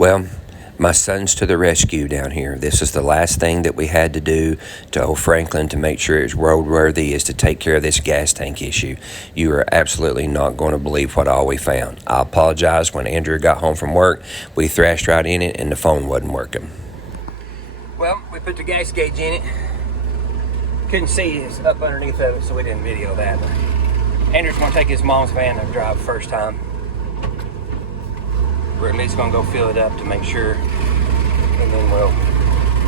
Well, my son's to the rescue down here. This is the last thing that we had to do to old Franklin to make sure it's roadworthy, is to take care of this gas tank issue. You are absolutely not going to believe what all we found. I apologize. When Andrew got home from work, we thrashed right in it and the phone wasn't working. Well, we put the gas gauge in it. Couldn't see it's up underneath of it, so we didn't video that. But Andrew's going to take his mom's van to drive the first time. We're at least going to go fill it up to make sure, and then we'll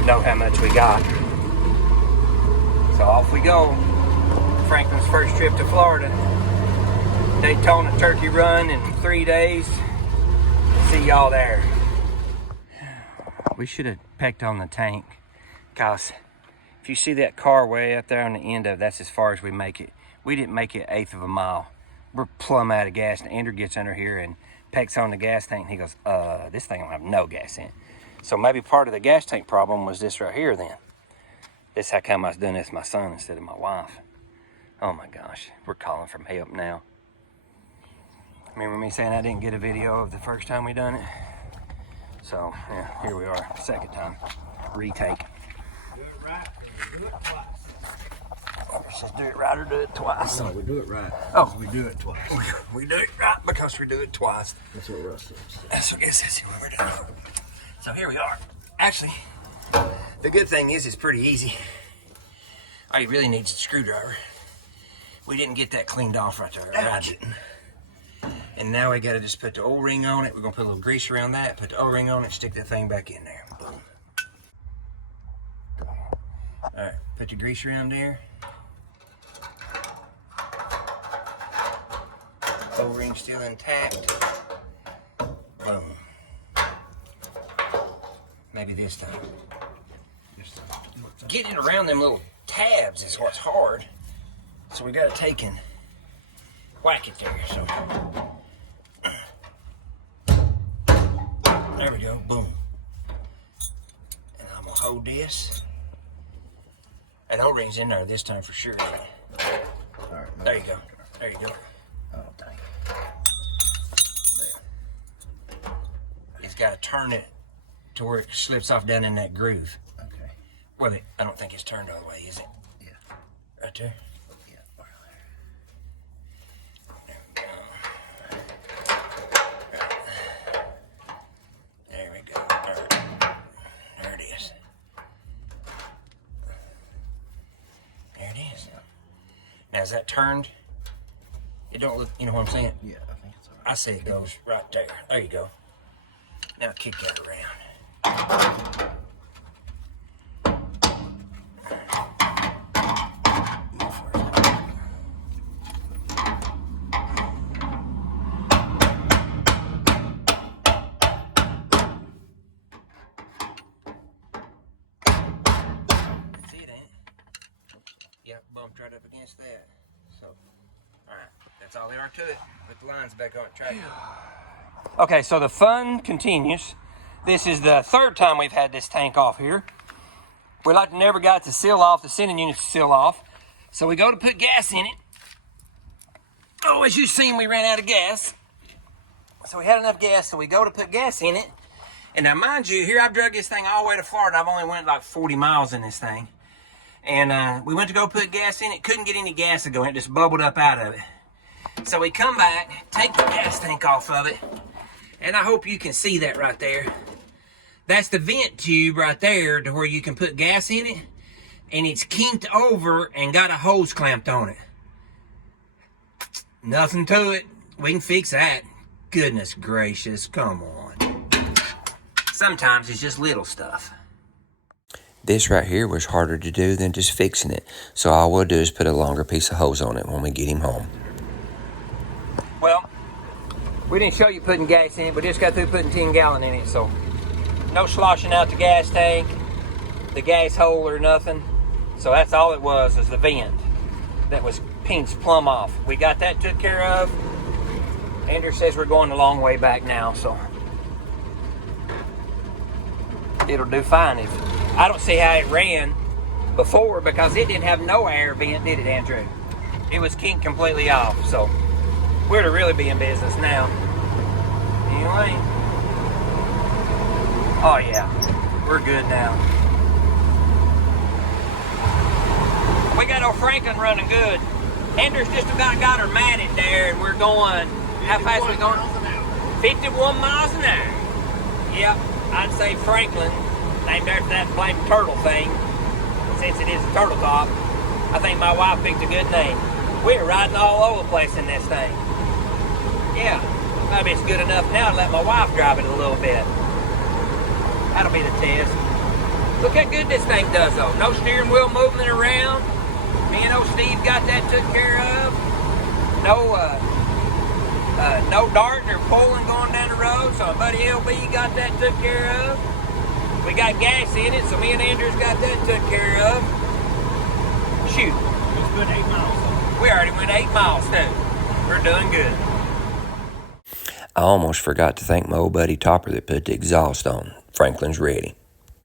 know how much we got. So off we go. Franklin's first trip to Florida. Daytona Turkey Run in 3 days. See y'all there. We should have pecked on the tank, cause if you see that car way up there on the end of it, that's as far as we make it. We didn't make it 1/8 of a mile. We're plumb out of gas, and Andrew gets under here and pecks on the gas tank, and he goes, this thing don't have no gas in it. So maybe part of the gas tank problem was this right here then. This how come I was doing this with my son instead of my wife. Oh my gosh, we're calling from help now. Remember me saying I didn't get a video of the first time we done it? So, yeah, here we are, second time. Retake. Do it right, or do it twice. Let's just do it right or do it twice. No, we do it right. Oh. We do it twice. We do it right because we do it twice. That's what Russ says. That's what it says what we're doing. So here we are. Actually, the good thing is it's pretty easy. All you really need is a screwdriver. We didn't get that cleaned off right there. Right? And now we gotta just put the O-ring on it. We're gonna put a little grease around that, put the O-ring on it, stick that thing back in there. Boom. All right, put the grease around there. O-ring still intact. Boom. Maybe this time. Getting around them little tabs is what's hard. So we gotta take and whack it there. So there we go. Boom. And I'm gonna hold this. That O-ring's in there this time for sure. All right, There you go. There you go. Oh, dang. There. It's got to turn it to where it slips off down in that groove. Okay. Well, I don't think it's turned all the way, is it? Yeah. Right there? Yeah, right there. There we go. Right. There it is. There it is. Now, is that turned? It don't look, you know what I'm saying? Yeah, I think it's all right. I say it goes right there. There you go. Now kick that around. See it, ain't it? Yep, bumped right up against that. So, all right, that's all there are to it. Put the lines back on it, try it. Okay, so the fun continues. This is the third time we've had this tank off here. We like to never got to seal off, the sending unit to seal off. So we go to put gas in it. Oh, as you've seen, we ran out of gas. So we had enough gas, so we go to put gas in it. And now, mind you, here I've drug this thing all the way to Florida. I've only went like 40 miles in this thing. And we went to go put gas in it. Couldn't get any gas to go in. It just bubbled up out of it. So we come back, take the gas tank off of it. And I hope you can see that right there. That's the vent tube right there to where you can put gas in it. And it's kinked over and got a hose clamped on it. Nothing to it. We can fix that. Goodness gracious, come on. Sometimes it's just little stuff. This right here was harder to do than just fixing it. So all we'll do is put a longer piece of hose on it when we get him home. Well, we didn't show you putting gas in it, but just got through putting 10 gallon in it, so no sloshing out the gas tank, the gas hole or nothing. So that's all it was the vent that was pinched plumb off. We got that took care of. Andrew says we're going a long way back now, so it'll do fine. I don't see how it ran before because it didn't have no air vent, did it, Andrew? It was kinked completely off, so we're to really be in business now. Anyway, Oh yeah, we're good now. We got old Franklin running good. Andrew's just about got her matted there, and we're going, how fast are we going? 51 miles an hour. Yep, I'd say Franklin, named after that blame turtle thing, since it is a turtle top. I think my wife picked a good name. We're riding all over the place in this thing. Yeah, maybe it's good enough now to let my wife drive it a little bit. That'll be the test. Look how good this thing does though. No steering wheel moving around. Me and old Steve got that took care of. No darting or pulling going down the road, so my buddy LB got that took care of. We got gas in it, so me and Andrew's got that took care of. Shoot. It's been 8 miles. We already went 8 miles too. We're doing good. I almost forgot to thank my old buddy Topper that put the exhaust on. Franklin's ready.